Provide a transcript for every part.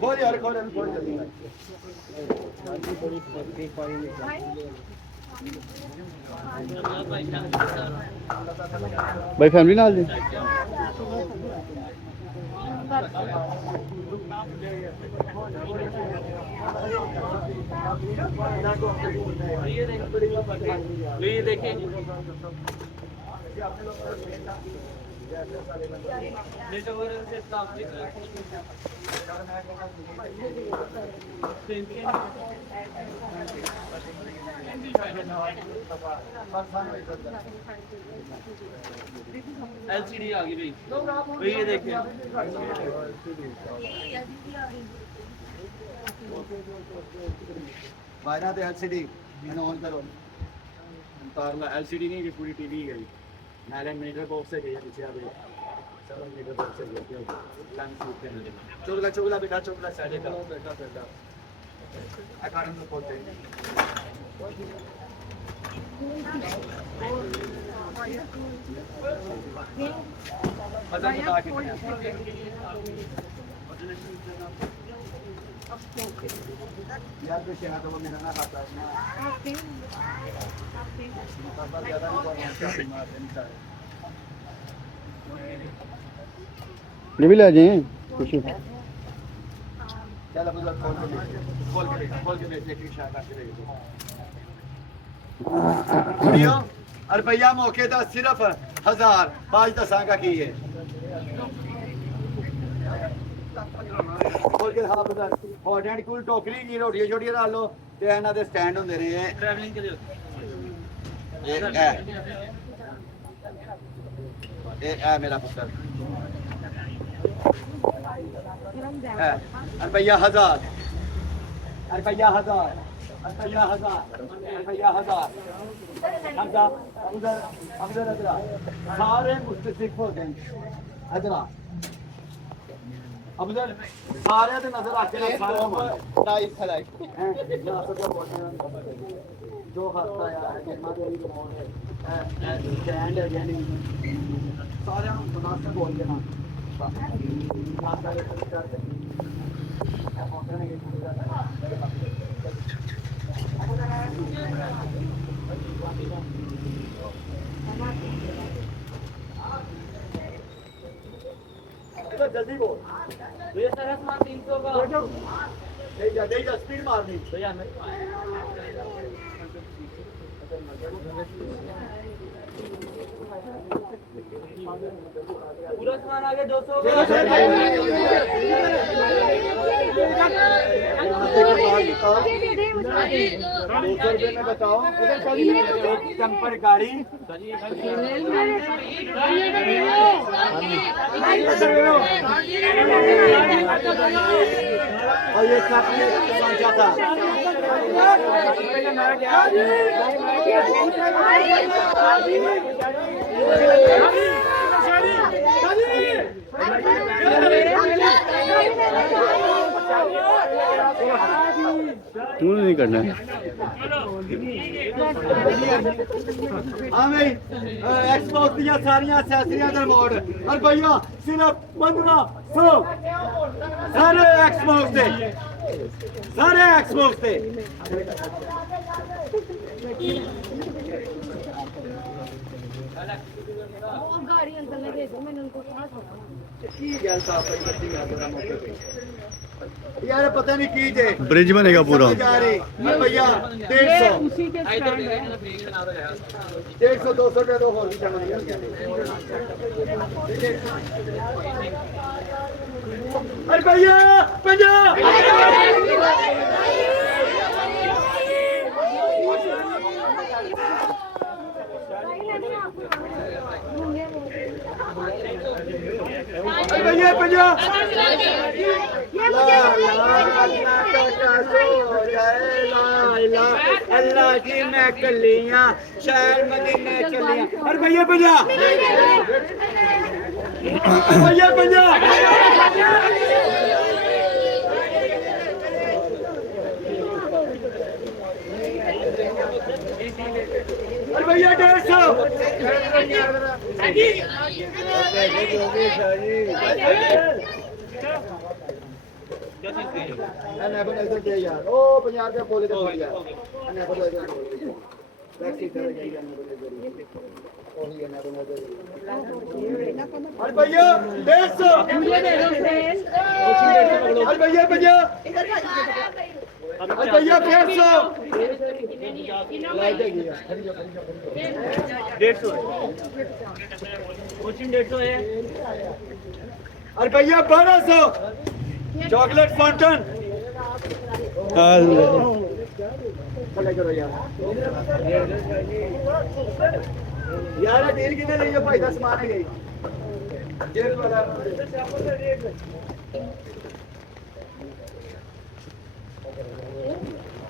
खोल यार खोल खोल जल्दी भाई फैमिली नाल जी ये देखें एलसीडी आ गई भाई ये देखें वायरा दे एलसीडी मैंने ऑन करो तारला एलसीडी नहीं पूरी टीवी गई नाले मीटर बॉक्स से गई पीछे आ गई 7 मीटर बॉक्स से गई लैंड सूट पे चुगला चुगला बेटा चुगला साइड का बेटा बेटा अकाउंट में खोलते हैं पता नहीं कहाँ कितने यार पे शेना तो वो मेरा ना खाता है बाबा ज्यादा नहीं मारते नहीं चाहे ये भी ले जाए कुछ चल अब उधर खोल के देख एक शॉट आके देख सुनियो रुपया मौके दा सिर्फ 1000 5 दसां का की है खोल के हाथ उधर हॉट एंड कूल टोकरी की रोटियां छोटियां डाल लो ते ਇਹਨਾਂ ਦੇ ਸਟੈਂਡ ਹੁੰਦੇ ਨੇ ट्रैवलिंग के लिए ਇਹ ਮੇਰਾ ਪੁੱਤਰ रुपया 1000 रुपया 1000 रुपया 1000 रुपया 1000 हमजा उधर अफजल अदरा सारे मुस्तसिक हो गए अदरा अफजल सारे ते नजर आके ना सारे लाइफ खलाई ना सब जो हफ्ता यार के मादरी को स्टैंड है यानी सारे हम मुनासिब बोल के ना जल्दी बोल ये सारा सामान 300 का दे जा स्पीड मारनी तो यार मैं पूरा सामान आ गया 200 का ₹200 में बताओ चंपर गाड़ी और ये काफी पहुंचा था तू नहीं करना है हाँ भाई एक्सपोर्ट दिया सारियां एक्सेसरियां दे मोड और भैया सिर्फ 1500 सारे एक्सपोर्ट से गाड़ी अंदर लगे तो मैंने उनको कहा था यार पता नहीं की जे ब्रिज बनेगा पूरा भैया 150 उसी के स्टैंड है 150 200 रुपए तो और भी चल रही अरे भैया 50 अल्लाह की मैं कलियां शहर मदीने चलियां अरे भैया 50 भैया 50 अरे भैया 150 नेबुलाइजर दे यार ओ 50 रुपए बोले तो यार नेबुलाइजर टैक्सी कर गई नेबुलाइजर ओही है नेबुलाइजर अरे भैया 150 मुझे दे दो फ्रेंड अरे भैया भैया अरे भैया 150 लाई देगी यार 150 कोचिंग 150 है। अरे भैया 1200 चॉकलेट फाउंटेन चले करो यार यार डील कितने ਲਈ भाई 10 मान गई जेल वाला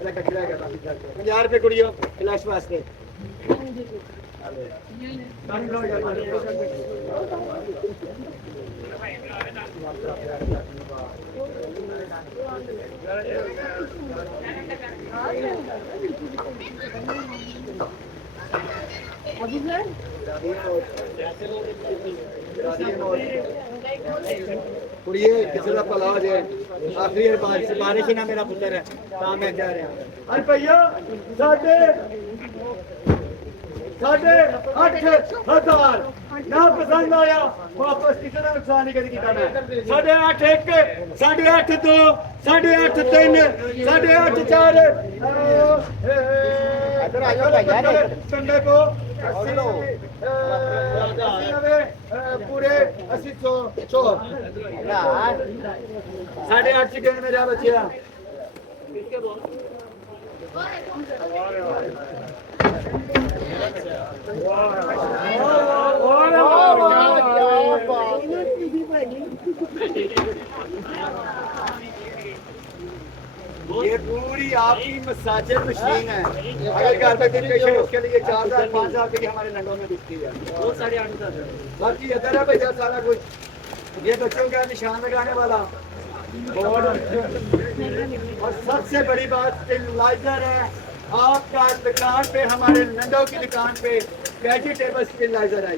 अरे कचरा का 50 रुपए कुड़ियो फ्लैश वास्ते अभी सर कुड़िए किसी का भला हो जाए आखिरी बारिश ही ना मेरा पुत्र है ता मैं जा रहा अरे भैया साढ़े 8,000 ना पसंद आया वापस किसी का नुकसान नहीं किया मैं 8.5 1 2 8.5 3 8.5 4 इधर आ जाओ भैया संडे को 80 पूरे 80 चोर 8.5 चिकन मेरा बचिया ये पूरी आपकी मसाजर मशीन है अगर घर पे दिन पेशेंट उसके लिए 4,000 5,000 की हमारे लंडों में बिकती है बहुत सारे 8,000 बाकी इधर है भैया सारा कुछ ये बच्चों का निशान लगाने वाला बोर्ड और सबसे बड़ी बात स्टेबलाइजर है आपका दुकान पे हमारे लंडों की दुकान पे वेजिटेबल स्टेबलाइजर है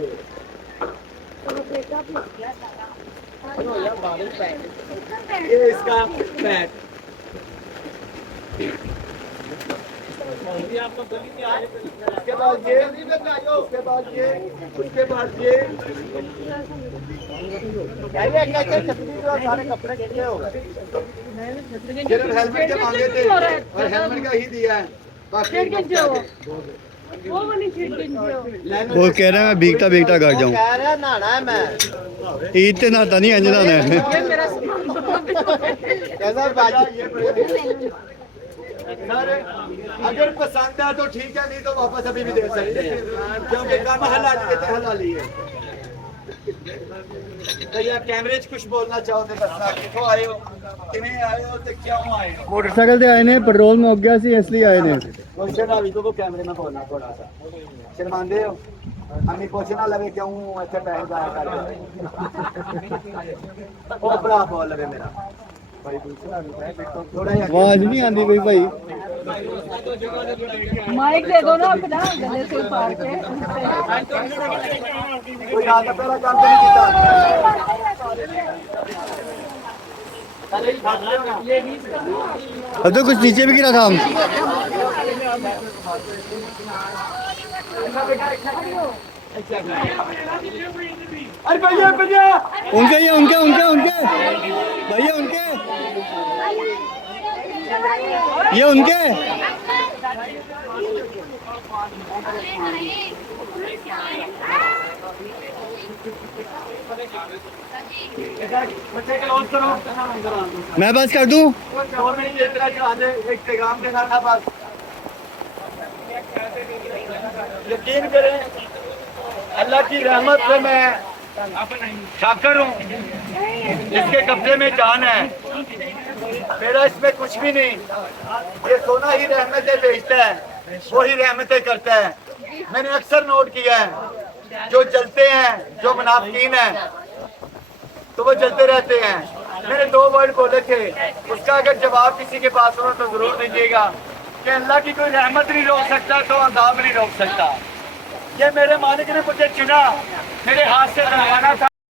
ये इसका पैक उसके बाद ये उसके बाद ये उसके बाद ये सारे कपड़े कितने हो गए सिर्फ हेलमेट के मांगे थे और हेलमेट का ही दिया है बाकी वो वाली सीट गिनते हो वो कह रहा है मैं भीगता भीगता घर जाऊं कह रहा नहाना है मैं ईद ते नहाता नहीं अंजना ने ये मेरा कैसा बाजा ये सर अगर पसंद है तो ठीक है नहीं तो वापस अभी भी दे सकते हैं क्योंकि काम हलाली है हलाली है तो यार कैमरे च कुछ बोलना चाहो तो दसना किथों आए हो किवें आए हो ते क्यों आए हो मोटरसाइकिल ते आए ने पेट्रोल मुक गया सी इसलिए आए ने क्वेश्चन अभी तो कैमरे में बोलना थोड़ा सा शर्मांदे हो हमें पूछना लगे क्यों अच्छा पैसे जाया कर वो बड़ा बोल लगे मेरा थोड़ा आवाज नहीं आती कोई भाई माइक दे दो ना अपना गले से उतार के कोई आगे पहला काम तो नहीं किया अब तो कुछ नीचे भी गिरा था हम अरे भैया भैया उनके ये उनके उनके उनके भैया उनके ये उनके मैं बस कर दूं यकीन करें अल्लाह की रहमत से मैं शाकर हूँ इसके कब्जे में जान है मेरा इसमें कुछ भी नहीं ये सोना ही रहमतें बेचता है वही रहमतें करता है मैंने अक्सर नोट किया है जो जलते हैं जो मुनाफिकीन हैं तो वो जलते रहते हैं मैंने 2 वर्ड बोले थे उसका अगर जवाब किसी के पास हो तो जरूर दीजिएगा कि अल्लाह की कोई रहमत नहीं रोक सकता तो अज़ाब नहीं रोक सकता ये मेरे मालिक ने मुझे चुना मेरे हाथ से रहना था